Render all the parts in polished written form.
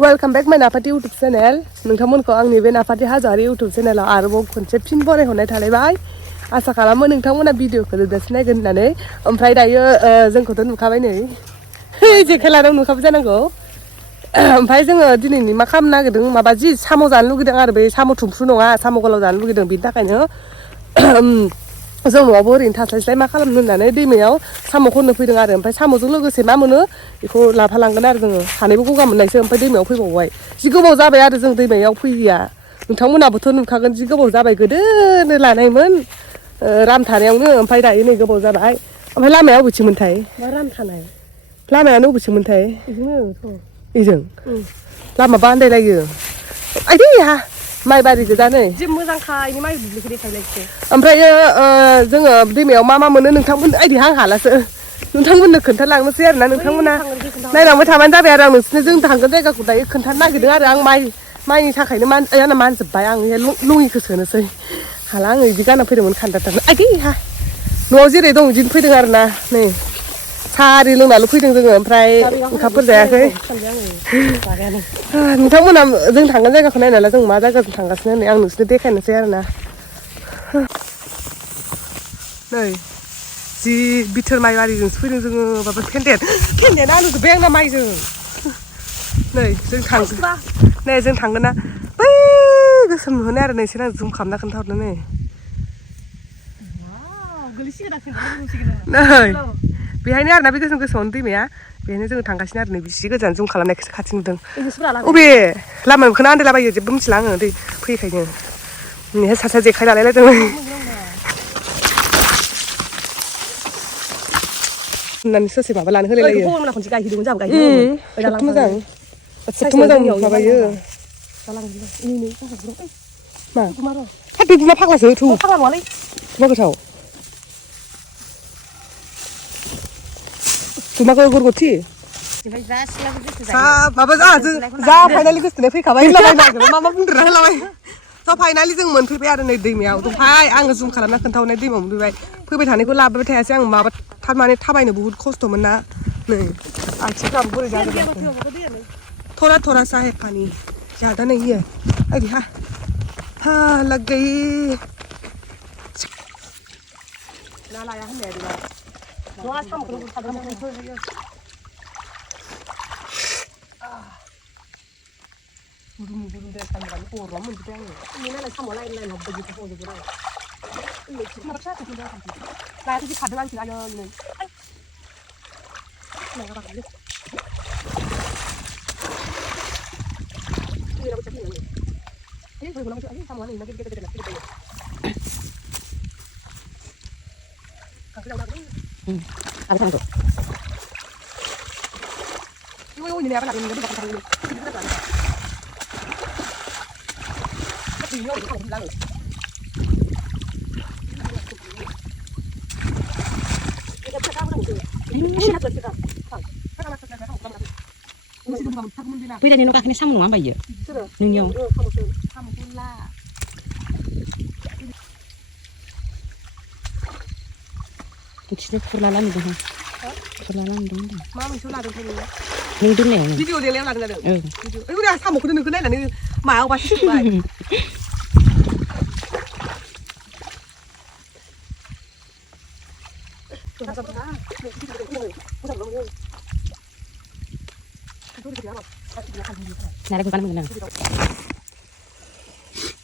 Welcome back माय नाफाति YouTube channel नोंथांमोनखौ आंनि बे नाफाति हाजोआरि यूट्यूब चैनलाव आरोबाव खनसे फिन बरायहरनाय थालायबाय आसा खालामो नोंथांमोना भिडिअखौ जोबजासिम नायगोन होननानै ओमफ्राय दायो जोंखौथ' नुखाबाय नै जेखाइ लानायाव नुखाबाय जानांगौ ओमफ्राय जोङो दिनैनि मा खालामनो नागिरदों माबा जि साम' जानो लुगैदों आरो बे साम' थुमफ्रु नङा साम' गोलाव जानो लुगैदों बिनि थाखायनो जों न'आवबो ओरैनो थास्लायस्लाय मा खालामनो होननानै दैमायाव साम' खननो फैदों आरो ओमफ्राय साम'जों लोगोसे मा मोनो बेखौ लाफालांगोन आरो जोङो सानैबो गगा मोननायसो ओमफ्राय दैमायाव फैबावबाय जि गोबाव जाबाय आरो जों दैमायाव फैयैया नोंथांमोनाबोथ' नुखागोन जि गोबाव जाबाय गोदोनो लानायमोन राम थानायावनो ओमफ्राय दायो नै गोबाव जाबाय ओमफ्राय लामाया बबेथिंमोनथाय मा राम थानाय लामायानो बबेथिंमोनथाय बेजों लामाबा आन्दायलायो आइदै माइबारि गोजा नै जि मोजांखा इनि माइ दुब्लिखौ देखायलायसै ओमफ्रायो जोङो दैमायाव मा मा मोनो नोंथांमोन आइदि आं हालासो नोंथांमोननो खोन्थालांनोसै आरोना नोंथांमोना नायलांबाय थाबानो जाबाय आरो आं नोंसिनो जों थांगोन जायगाखौ दायो खोन्थानो नागिरदों आरो आं माइनि थाखायनो आंना मानजोब्बाय आं लङिखौ सोनोसै हाला आङो बिदि गानना फैदोंमोन खान्दाथारनो आइदै न'आव जेरै दं बिदिनो फैदों आरोना नै सारि लोंनाल' फैदों जोङो ओमफ्राय ओंखामफोर जायाखै नोंथांमोना जों थांगोन जायगाखौ नायनाला जों मा जायगाजों थांगासिनो होनै आं नोंसोरनो देखायनोसै आरोना नै जि बिथोर माइबारिजोंसो फैदों जोङो माबा फेन्देना नुजोब्बाय आंना माइजों नै जों थांगोन ना बै गोसोम नुहोनाय आरो नोंसोर आं जुम खालामना खोन्थाहरनो नै बेहायनो आरोना बे गोसोम गोसोमावनो दैमाया बेहायनो जोङो थांगासिनो आरो नै बिसि गोजान जुम खालामनायखौसो खाथि नुदों अबे लामाखौनो आन्दायलाबायो जेबो मिथिला आङो दै फैयैखायनो नैहाय सासेया जेखाइ लालायलायदों होननानै ससे माबा लानो होलायलायो मोजां माबायो मा दुदुमा फाग्लासो थौ मा गोथाव दुमाखौ गरगथि माबा जा फाइनालि गोसोथोनाय फैखाबाय होनलाबाय मा बुंदेरना होलाबाय थ' फाइनालि जों मोनफैबाय आरो नै दैमायाव दंफाय आङो जुम खालामना खोन्थाहरनाय दैमायाव मोनफैबाय फैबाय थानायखौ लाबोबाय थायासै आं माबा थारमाने थाबायनो बुहुद खस्थ'मोन ना नै आथिंफ्राबो बोरै जाजोबबाय थोड़ा थोड़ा सा है पानी ज़्यादा नहीं है अरे हाँ लग गई ना लाया होननाया नङा साम'खौनो गुरखादों गुदुं देरखायोबानो गरम मोनजोब्बाय आङो नालाय साम' लाइन हरबाय हजोबो आं माबा फिसा लाया बिदि खादों आंसो आयौ नै फैनानै न' गाखोनाय साम' नङा होमबा इयो नोंनियाव बिदिनो फुरलाला नुदों फुरलाला नुदों मा मोनसेयाव लादों नों दोननायावनो भिडिअ देलायाव लादों जादों ओइ आं साम'खौनो नोंखौ नायनानै मायावबासो सोंबाय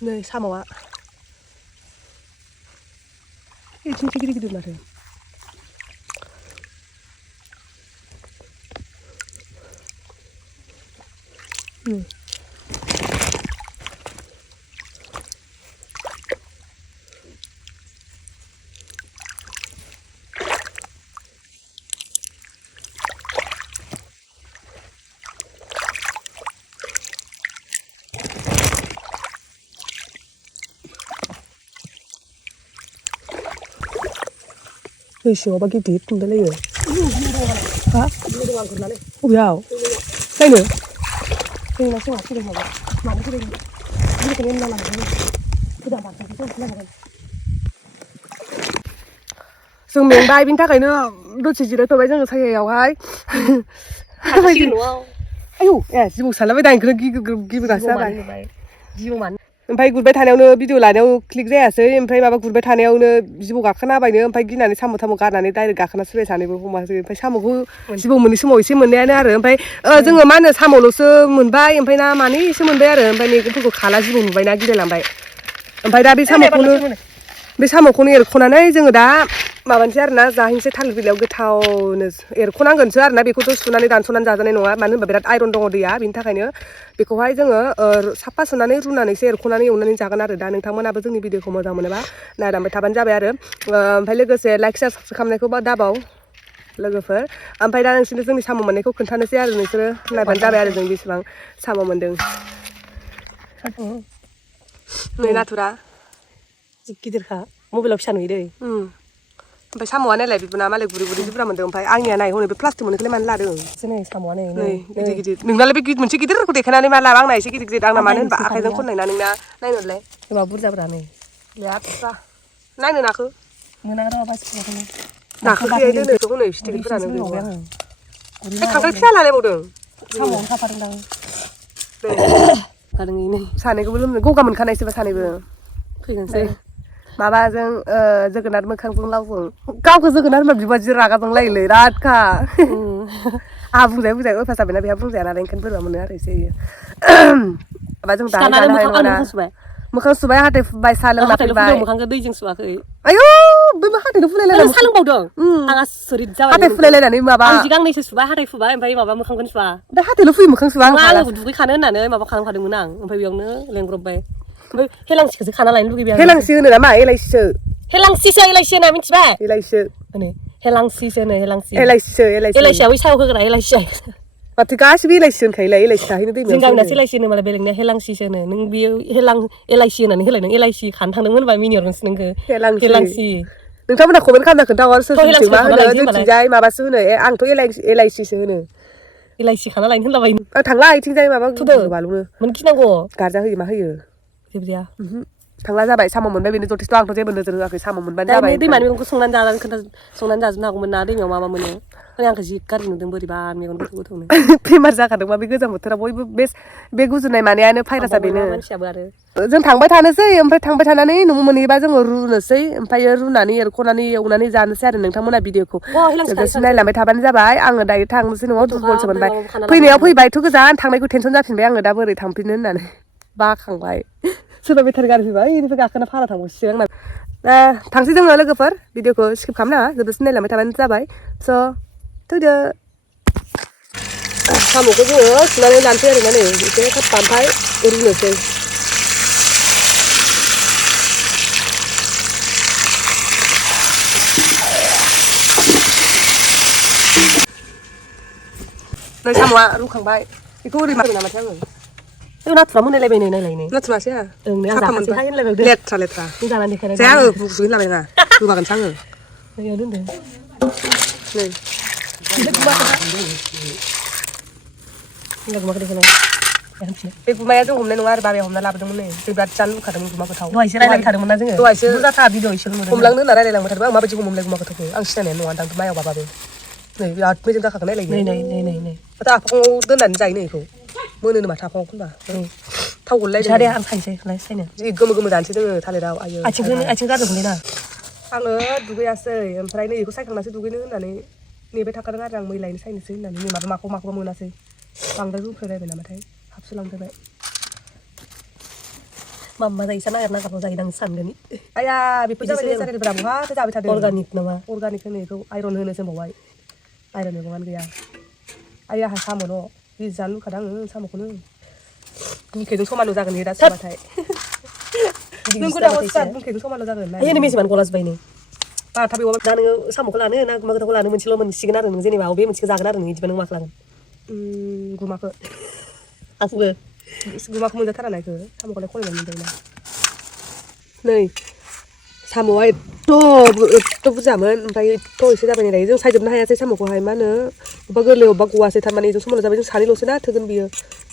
नै साम'आ बिथिंसो गिदिर गिदिर माथो दै सिङावबा गिदिर थुमलायलायो हा बबेयाव नायनो जोंना सिङाव फैदों माबा मानो फैदों बेखौनो होनना लांदों जों मेंबाय बिनि थाखायनो दसे जिरायथ'बाय जोङो सायायावहाय आयौ ए जिबौ सालाबाय दां इखौनो गिबोगासो जाबाय जिबौ मानो ओमफ्राय गुरबाय थानायावनो भिडिअ लानायाव क्लिक जायासै ओमफ्राय माबा गुरबाय थानायावनो जिबौ गाखोना होबायनो ओमफ्राय गिनानै साम' गारनानै डाइरेक्ट गाखोना फैबाय सानैबो हमासै ओमफ्राय साम'खौ जिबौ मोननै समाव एसे मोननायानो आरो ओमफ्राय जोङो मा होनो साम'ल'सो मोनबाय ओमफ्राय ना मानैसो मोनबाय आरो ओमफ्य मैगंफोरखौ खाला जिबौ नुबायना गिलायलांबाय ओमफ्राय दा बे साम'खौनो एरख'नानै जोङो दा माबानोसै आरोना जाहैनोसै थालिर बिलाइयाव गोथावनो एरख'नांगोनसो आरोना बेखौथ' सुनानै दानस'नानै जाजानाय नङा मानो होनबा बिराद आयरन दङ दैया बिनि थाखायनो बेखौहाय जोङो साफा सुनानै रुनानैसो एरख'नानै एवनानै जागोन आरो दा नोंथांमोनाबो जोंनि भिडिअखौ मोजां मोनोबा नायलांबाय थाबानो जाबाय आरो ओमफ्राय लोगोसे लाइक शेयार साबसक्राइब खालामनायखौ दाबाव लोगोफोर ओमफ्राय दा नोंसोरनो जोंनि साम' मोननायखौ खोन्थानोसै आरो नोंसोरो नायबानो जाबाय आरो जों बेसेबां साम' मोनदों नै नाथुरा गिदिरखा मबाइलाव फिसा नुयो दै ओमफ्राय साम'आ नायलाय बिबोना मालाय गुरै गुरैसो बुरजा मोनदों ओमफ्राय आंनिया नाय हनै बे प्लास्टिक मोननायखौलाय मानो लादों नै साम'आ नै गिदिर गिदिर नोंनालाय बे मोनसे गिदिरखौ देखायनानै मा लाबा आंना एसे गिदिर गिदिर आंना मानो होनबा आखाइजों खननाय ना नोंना नायनोलाय होमबा बुरजाब्रा नै लेपसा नायनो नाखौ मोना र' बासिखौनो नाखौ गैयाय दोनो बेखौ हनै फिथिख्रिफोरानो गैया बे खांख्राइ फिसा लालायबावदों साम'आवनो थाफादोंदां सानैखौबो लोमनो गगा मोनखानायसोबा सानैबो फैगोनसै माबाजों जोगोनार मोखांजों लावजों गावखौ जोगोनार होनबा बिबाजि रागा जोंलायोलै रादखा आहा बुंजाय अयफास जाबायना बेहा बुंजाया नालाय ओंखायनो बोरैबा मोनो आरो एसे माबा जों दाहाय जानो हानाय नङाना मोखां सुबाय हाथाय फुबाय साहा लोंना फैबाय मोखांखौ दैजों सुवाखै आयौ बै मा हाथायनो फुलायलायनानै साहा लोंबावदों आं आसरित जाबाय हाथाय फुलायलायनानै माबा आं जि गांनैसो सुबाय हाथाय फुबाय ओमफ्राय माबा मोखांखौनो सुवा दा हाथायल' फुयो मोखां सुवा आं दुगैखानो होननानै माबा खालामखादोंमोन आं ओमफ्राय बेयावनो लेंब्रबबाय ओमफ्राय हेलांसिखौसो खाना लायनो लुगैबाय आं हेलांसि होनो नामा एलाइसिसो हेलांसि होना मिथिबाय एलाइसो हेलांसिसो होनो एलाइसिसो एलाइसिया बै सायाव होग्रा एलाइसिया माथो गासिबो एलाइसि होनखायोलाय एलाइसि थाहैनो दैमायाव जों गामिना एलाइसि होनो मालाय बेलेगनिया हेलांसिसो होनो नों बेयो एलाइसि होननानै होलाय नों एलाइसि खानो थांदोंमोन होनबा मिनिहरगोनसो नोंखो हेलांसि नोंथांमोना कमेन्ट खालामना खोन्थाहर सोर सोरथिं मा होनो जोंथिंजाय माबासो होनो आंथ' एलाइसिसो होनो एलाइसि खाना लायनो होनलाबायो आं थांला इथिंजाय माबा बालुनो मोन गिनांगौ गारजा होयो मा होयो जेबो थांला जाबाय साम' मोनबाय बेनो जथेस्थ' आंथ' जेबो नोजोर होआखै साम' मोनबानो जाबाय दैमानि मैगंखौ संनानै जाजोबनो हागौमोन ना दैमायाव मा मा मोनो आंखौ जि गाज्रि नुदों बोरैबा मेगन गोथौ गोथौनो बेमार जाखादोंबा बे गोजां बोथोराव बयबो बे गुजुनाय मानायानो भाइरासआ बेनो मानसियाबो आरो जों थांबाय थानोसै ओमफ्राय थांबाय थानानै न'आव मोनहैयोबा जोङो रुनोसै ओमफ्राय रुनानै एरख'नानै एवनानै जानोसै आरो नोंथांमोना भिडिअखौ जोबजासिम नायलांबाय थाबानो जाबाय आङो दायो थांनोसै न'आव दुरबलसो मोनबाय फैनायाव फैबायथ' गोजान थांनायखौ टेनसन जाफिनबाय आङो दा बोरै थांफिनो होननानै बाखांबाय सोरबा बेटारि गारि फैबाय बेनिफ्राय गाखोना भारा थांबावसिगोन आंना दा थांसै जोङो लोगोफोर भिडिअखौ स्किप खालामनाङा जोबजासिम नायलांबाय थाबानो जाबाय स' थैदो साम'खौ जोङो सुनानै लानोसै आरोना नै एसे साफा ओमफ्राय रुनोसै नै साम'आ रुखांबाय बेखौ ओरै मारै नामाथाय आङो नाथुरा मोनलायलायबाय नै नायलायनो नाथुरासै आं साफा मोनबाय लेथ्रा जाया आङो बुगैनो लाबाय नङा गोबागोनसो आङो बे गुमाया जों हमनाय नङा आरो बाबाया हमना लाबोदोंमोन नै जों बिराद जानो लुबैखादोंमोन गुमा गोथाव दहायसो रायलायबाय थादोंमोन ना जोङो दहायसो बुरजाथार भिडिअ एसे हमलांनो होनना रायलायलांबाय थादों आं माबायदि हमलाय गुमा गोथावखौ आं सिनायनायानो नङा दां मायाव बाबाबो नै बिराद मोजां जाखागोन नायलाय नै माथो आफाङाव दोननानै जायो नै बेखौ मोनो माथो आफाङाव होनबा थाव गलायदों आं थांसै सायनो जि गोमो गोमो जानोसै जोङो थालिराव आयो आथिं गारजोबगोनलै ना आङो दुगैयासै ओमफ्राय नै बेखौ सायखांनासो दुगैनो होननानै नेबाय थाखादों आरो आं मैलायनो सायनोसै होननानै नै माखौबा मोनासै बांद्राय रुफ्लेलायबाय नामाथाय हाबसोलांजोबबाय मा जायोसा नागिरनांगौ जायोदां सानगोन आया बेफोर जाबाय नेचारेलफोरा बहाथो जाबाय थादों अर्गानिक नामा अर्गानिक होनो बेखौ आइरन होनो सोंबावबाय आइरन मैगङानो गैया आइ आंहा साम'ल' बे जानो लुखादां आङो साम'खौनो बुंखेजों समानल' जागोन बेयो दा सुबाथाय नोंखौ दा बुंखेजों समानल' जागोन आयौ मेजेमानो गलाजोब्बाय नै बाथा बेयाव दा नोङो साम'खौ लानो ना गुमा गोथावखौ लानो मोनसेल' मोनसिगोन आरो नों जेनेबा बे मोनसेखौ जागोन आरो नों बिदिबा नों माखौ लागोन गुमाखौ आंबो गुमाखौ मोनजाथारा नायखो साम'खौलाय खननानै मोनजायोना नै साम'आ एथ' बुरजामोन ओमफ्राय एथ' एसे जाबाय नै दायो जों सायजोबनो हायासै साम'खौहाय मा होनो अबेबा गोरलै अबेबा गवासै थारमाने जों समाल' जाबाय जों सानैल'सो ना थोगोन बियो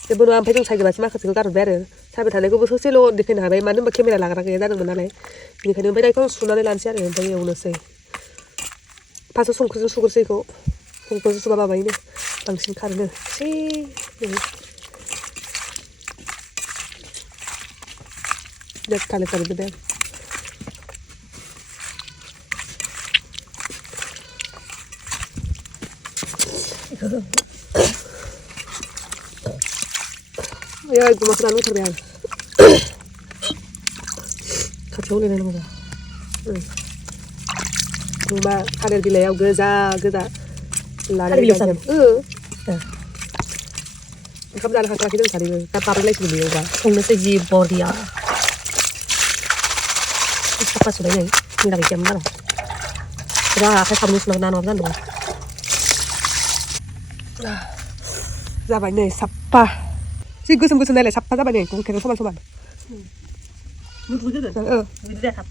जेबो नङा ओमफ्राय जों सायजोबासै माखासेखौ गारहरबाय आरो सायबाय थानायखौबो ससेल' देखायनो हाबाय मानो होनबा केमेरा लाग्रा गैया जादोंमोन नालाय बेनिखायनो ओमफ्य दाइखौ सुनानै लानोसै आरो ओमफ्राय एवनोसै फार्स्टआव संख्रिजों सुग्रोसै बेखौ संख्रिजों सुबा माबायोनो बांसिन खारनो एसे लेथ्रा लेथ्रा नुदों आं गुमाखौ दानो लुथारबाय आं खाथियाव लेनाय नंगौ गुमा थालिर बिलाइयाव गोजा गोजा लानानै ओंखाम जानो हाथाराखै जों सानैबो दा बारलायसिगोन बेयावबा संनोसै जि बरिया साफा सुनाय नै मैला गैयामोन बारा दा आखाइ साबुन सुनांगोन ना नङाबा जानांगौ जाबाय नै साफा जि गोसोम गोसोम नायलाय साफा जाबाय नै गंखेजों समान समान बिदि जाया थाब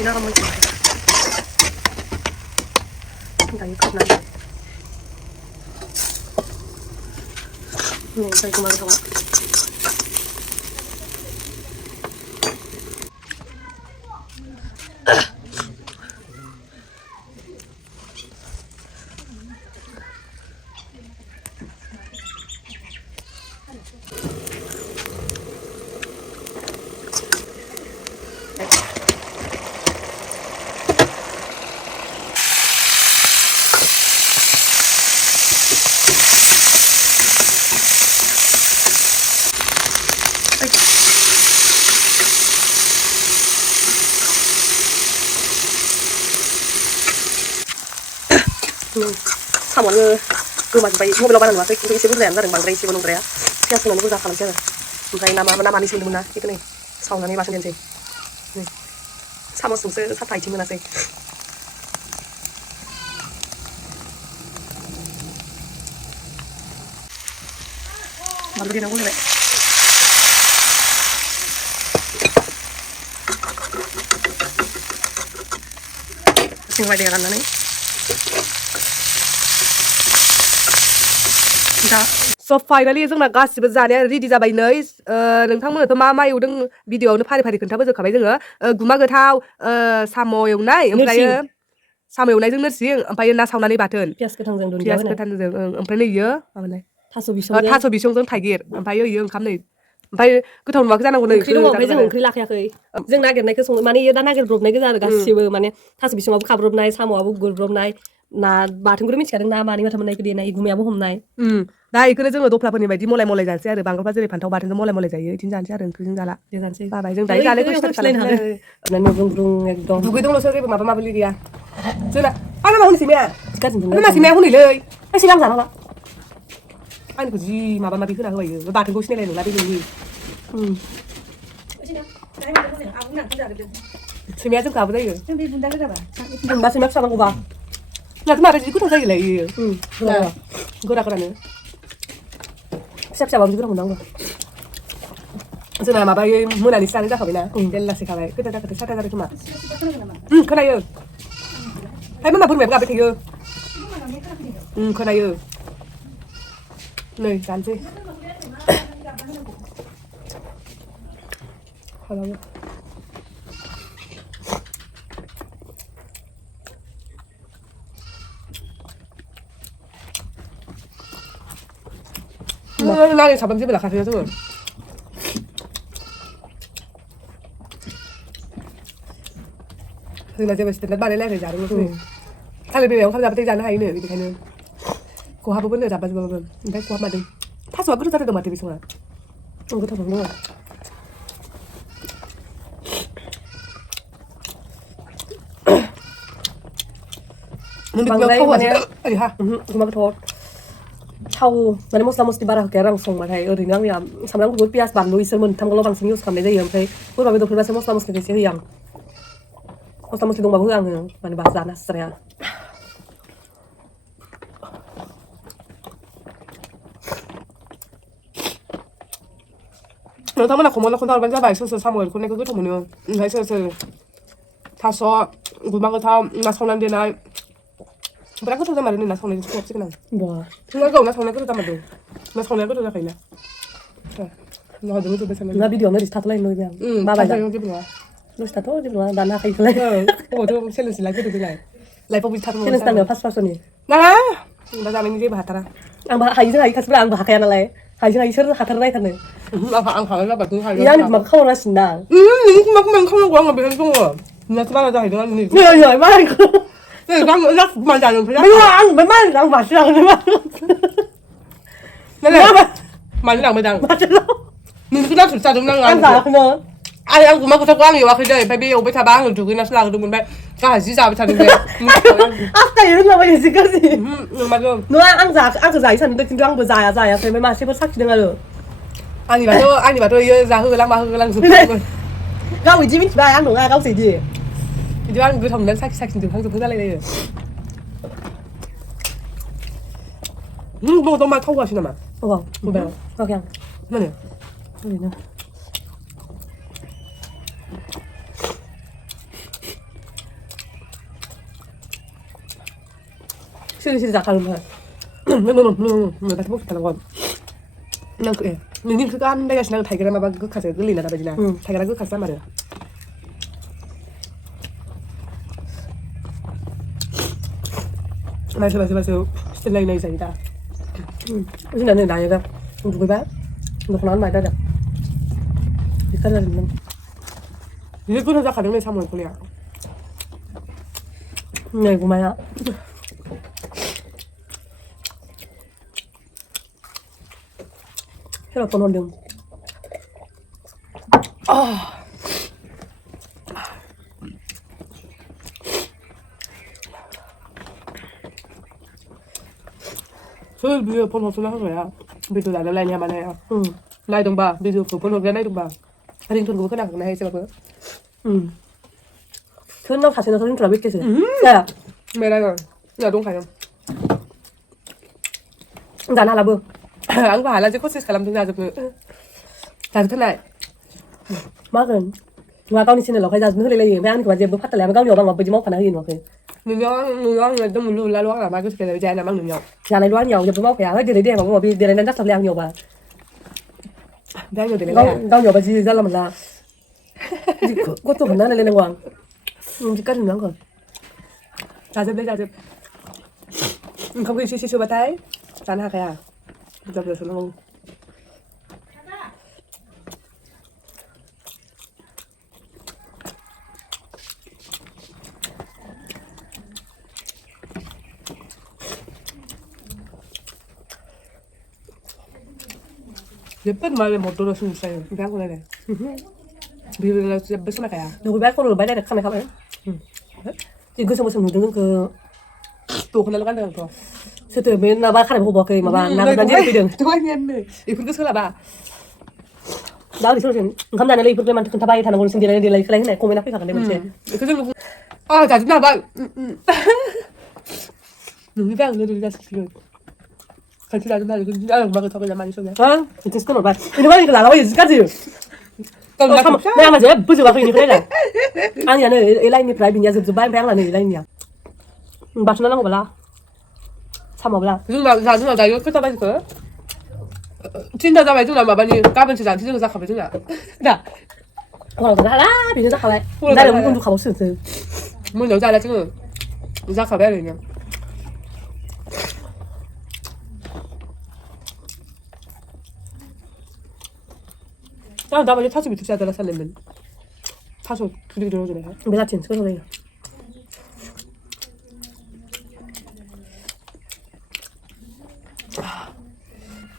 Hindi na kamoy ko. Tayo cut na. Tayo kumagawa. 사모는 그 마지막에 이거 빌려봐는 거야. 그게 세분도 안 다른 방그레이 세분 그래야. 피아스는 누구 다 가면서. 오늘 나마 많이 쓰는 분나 이거네. 사원이 마시는 제. 네. 사모 소스 사타이 주문하세. 만들기는 오래. 생활 대가 간다네. स' फाइनालि जोंना गासिबो जानाया रेडि जाबाय नै नोंथांमोननोथ' मा एवदों भिडिअ'आवनो फारि फारि खोन्थाबोजोबखाबाय जोङो गुमा गोथाव साम' एवनाय ओमफ्रायो साम' एवनायजों नोरसिं ओमफ्राय ना सावनानै बाथोन पियास गोथांजों दुन्दिया पियास गोथांजों ओमफ्राय नै इयो माबानाय थास' बिसंजों थाइगिर ओमफ्राय इयो ओंखाम नै ओमफ्राय गोथाव नुवाखै जानांगौ नै ओंख्रि दङ ओमफ्राय जों ओंख्रि लाखायाखै जों नागिरनायखौ सङो माने इयो दा नागिरब्रबनाय गोजा आरो गासिबो माने थास' बिसङाबो खाब्रबनाय साम'आबो गुरब्रबनाय ना बाथोनखौथ' मिथिखादों ना मानै माथाम मोननायखौ देनाय गुमायाबो हमनाय दा इखौनो जोङो दफ्लाफोरनि बायदि मलाय जानोसै आरो बांगालफ्रा जेरै फान्थाव बाथोनजों मलाय जायो इदिनो जानोसै आरो ओंख्रिजों जाला जानोसै बाबाय जों दायो जानायखौ स्टार्ट खालामनो ब्रुं एकदम दुगैदोंल'सो जेबो माबा गैया जोंना आंना मा होनोसै माया मा सैमाया हनैलै एसे लांजानाङा आंनिखौ जि माबि होना होबायो बाथोनखौ सिनायलाय नंला दै नोंनि 스미야 좀 가보자 이거. 좀 비분다 그래봐. 맛이 맵싸는 거 봐. 나 좀 말하지 그런 사이래 이거. 그래. 그러네. 샵샵 아버지 그런 거 나온 거. 그래서 마바이 문안이 싸는 자 가비나. 델라스 가봐요. 그때 나 그때 사다가 좀 막. 그래요. 할머니 부르면 가be 되요. 그래요. 네, 잔지. 하라고. 나는 자반집에 나가세요, 좀.คือเราจะไปสเตนบ้านแรกเลยจ้ะทุกคนถ้าเลยไปแบบเขาจะไปตีจานให้เนี่ยอีกแค่นึงกูหาปุ๊บเนี่ยจับไปจับไปได้กูมาดึงถ้าสวยก็จะได้ตัวมาตีไปส่งอ่ะก็ทำแบบนี้มันเป็นแบบเขาเนี่ยอะไรฮะ 그만 더 차우 나는 못 사모스 디바라 걔랑 송마타이 어디랑 야 삼랑 그 피아스 반로 있으면 탐걸로 방송 뉴스 가면 돼 연패 그 바베도 불마세 못 사모스 그 되게 양 못 사모스 동마 그냥 많이 봤잖아 스트레야 너 다음에 고모나 콘타를 반자 봐 있어서 사모를 코네 그거 좀 뭐냐 있어서 다서 그만 거다나 성남대나 Berang ko sa marin na sa nang ko signa. 뭐 Nga ko na sa nang ko ta madu. Na sa nang ko ta kaina. Na hadu to besa 나 비디오 너 스타트 라인 너야 Baba. 너 스타트 어디 봐 나나 가이 플레이 Oh, to selen sila ko to lai. Lai po bi ta mo. 킬레스 땅에 파스파스니 Na. Na sa nang ni ba tara. 앙바 하이즈 하이 카스브라 앙바 하카야 날라이 하이즈 하이 셔르 하카르 라이 타네 Ang khang la ba tu hai. 이 안에 막 카오나 신다 Ni ma ko không có mà bên ko. Na sa ba da hai ni. 야 마이 거 Ni ga ma ma da no. 没有啊，没买两把香的吗？ Na la. Ma ni lang ba dang. 马上了， Ni ko na su sa dum nang 干 an. 啥呢？ Ai ang kuma ko ta kwang yo wa khide ba bi yo ba ta ba ngu tu na sa la ko dum ba. Ka ha si sa ba ta dum ba. 啊，该人了，我也是个是。 Ma ko. 侬按啥啥，现在都装不咋呀咋呀，所以没嘛，谁不啥去那个了？ Anh đi bảo tôi ra hư lăng ba hư lăng sụp rồi. 刚我今天去吧，俺弄啊，搞谁的？ Thì cho anh cứ thòng đến sách từ hàng từ ra đây đây. 너 너만 타고 가시나 마. 어, 뭐야? 그냥. 뭐네? 그냥. 시리시리 가는 거야. 너 다시 먹고 가는 거. 난 그래. 님 그거 한 대가 지나고 달걀만 막 그거 가서 끌리나 봐지나. 달걀 그거 가서 말이야. 맞아. 스텔라이 나이 자이다. 혹시 나는 나이가 누구 봐? 너 그런 말 하자. 이까지 듣는. 이제 끊어서 가는 애 사모일 거야. 네, 고마야. 휴대폰 올림. Thôi bây giờ phone học nó rồi à. Bây giờ là nhà bạn này à. Này đồng bà, bây giờ phone học cái này đồng bà. Anh định thuần của cái đằng này xem bữa. 그런 사진은 사진 줄 알겠지? 야, Mày đây rồi. Giờ đúng phải không? 나 나라 뭐? Anh phải là chỉ có sẽ làm thế nào được. Làm thế này. 막은 누가 가운이 치는 거 가자 무슨 일이 왜 하는 거지 뭐 파탈래 뭐 가운이 오방 아버지 뭐 하나 하긴 뭐 그. người ta muốn lùi la loa là mai cứ cái này là mang đường nhau. nhà này loan nhiều giờ bố phải hơi đi mà bố bị đi lên đất sập leo nhiều bà Đang nhiều tiền gao gao nhiều bà gì ra làm là có tôi vẫn lên hoàng chỉ cắt nữa rồi Ra giúp. Không khi xíu bà tay. Chán hả cái à? Giờ vừa xuống không? 예쁜 말에 못 들었으면 있어요. 이거 하고 내래. 비비가 무슨 말이야? 누구 bé con rồi bé đây được không này thì cứ xong đứng cứ 또 그날로 간다는 거. sự từ bên là ba khăn này bộ bò cây mà bà nào cũng đi đường 또 아니었네. 이 그렇게 설라 봐. 나 어디 서울신 감자는 이쁘게만 근타바이 타는 걸로 생기는 딜레이 클라이 네 고민나 피가는데 문제 그 정도 아 짜증나 막 눈이 딱 눈이 딱 지금 같이 짜증나 이거 진짜 엄마가 더 그냥 많이 쏘네 아 이제 스토너 봐 이거 이거 나가고 이제까지 그럼 나 내가 맞아 부지 와 그니 그래 아니 나는 에라인이 프라이빙이야 저 바이 뱅 나는 에라인이야 맞추나 거 몰라 참 몰라 그중 나 짜증나 나 이거 끝다 봐줄 거야 진짜 나 말좀 나마 많이 까면 진짜 안 치는 거 생각하면 그냥 나 와 그래 하라 비자 가봐 나를 무슨 가볼 수 있어 뭐 여자라 지금 여자 가봐야 되냐 나 먼저 타수 밑에 시작하라 살려면 타수 둘이 들어오잖아 내가 진짜 그래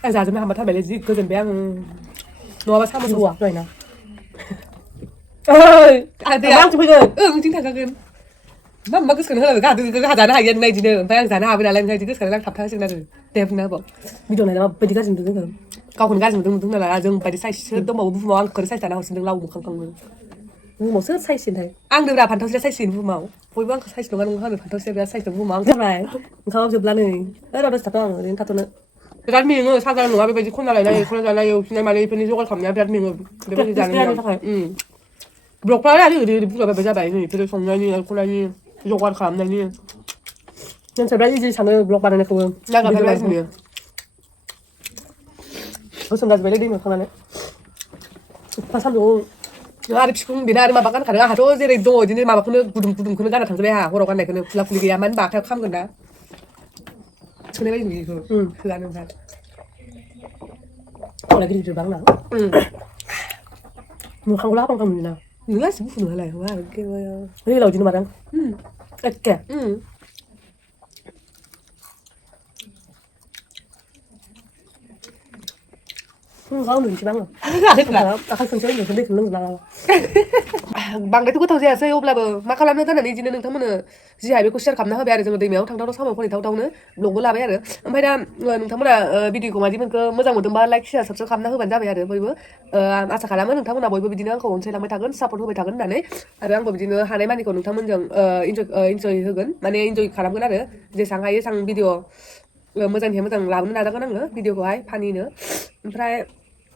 ai già chúng mày thay mày lấy gì cơ dần bé nó mà sao mà 이거 와 rồi nè ơi à thì mang cho bây giờ chính thật cái mà cứ sẵn hơn là cả từ cái hạt giá này này chỉ nữa phải ăn giá nào bây giờ lên ngay chỉ cứ sẵn đang thập tháng chừng nào rồi đẹp nào bộ video này là bây giờ dừng đứng rồi câu còn gai dừng đứng là dừng phải đi sai sữa tôi màu màu ăn còn sai giá nào xin đừng lau một không nữa một sữa say xin thấy ăn được là phần thâu sẽ sai xin vu màu vui vắng sai xin ăn hơn phần thâu sẽ sai từ vu màu chắc rồi không chụp lại này ở đâu được sắp rồi đến thắt nữa cái miếng rồi sao ra nữa bây giờ con nào này con nào này này mà đây bên chỗ con cầm nhà cái miếng rồi bây giờ ra blok ra đi bây giờ bài này bây giờ xong này con này chỗ con cầm này nhưng sau đó gì chẳng được blog này không đang gặp cái gì 어 xong 다시 멜로디 몇 하나네 파삼도 아리 피쿵 미나리 막 간다 가가 하도 제레 도 어디네 막 그는 부둥부둥 그는 가나 당서 배하 호러 간네 그는 불락불리게 야만 막 타고 캄 건다 그네 왜 이게 그 가는 사 là cái gì từ bắn nào một không có lá không không gì nào nữa xíu phụ nữa này quá cái cái đầu gì mà đang kìa không có người chỉ bắn rồi ta không chơi được cái lưng nào bằng cái thứ thâu xe xây ôm là bờ mà khá lắm nữa tất là đi chỉ nên thằng mình chỉ hay biết cô share cầm nó hơi bé để cho mình méo thằng đó xong rồi con thì thâu nữa lồng cũng là bé nữa hay là thằng mình là video của mình chỉ mình cơ mới rằng một tuần ba like share subscribe cầm nó hơi bẩn ra bé nữa bởi bữa asa khá lắm nữa thằng mình là bởi vì nó không chơi làm mấy thằng gần support hơi thằng gần này rồi anh bởi vì nó hai này mà đi còn thằng mình rằng enjoy hơi gần mà này enjoy khá lắm cái nữa để sáng hay sang video mới rằng làm nó ra cái nữa video của ai funny nữa phải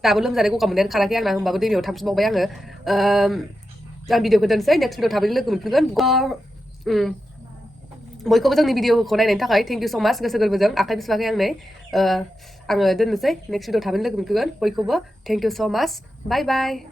다분 럼자리고 가면 내가 가라게 양나 바고 데미오 탐스 먹어 양을 난 비디오 그던 세 넥스트 로 답을 읽으면 그건 mỗi câu trong video của này đến thắc ấy thank you so much cái sự gần vừa giống akai biswa cái này ang đơn nữa next video 답을 읽으면 그건 mỗi câu thank you so much bye bye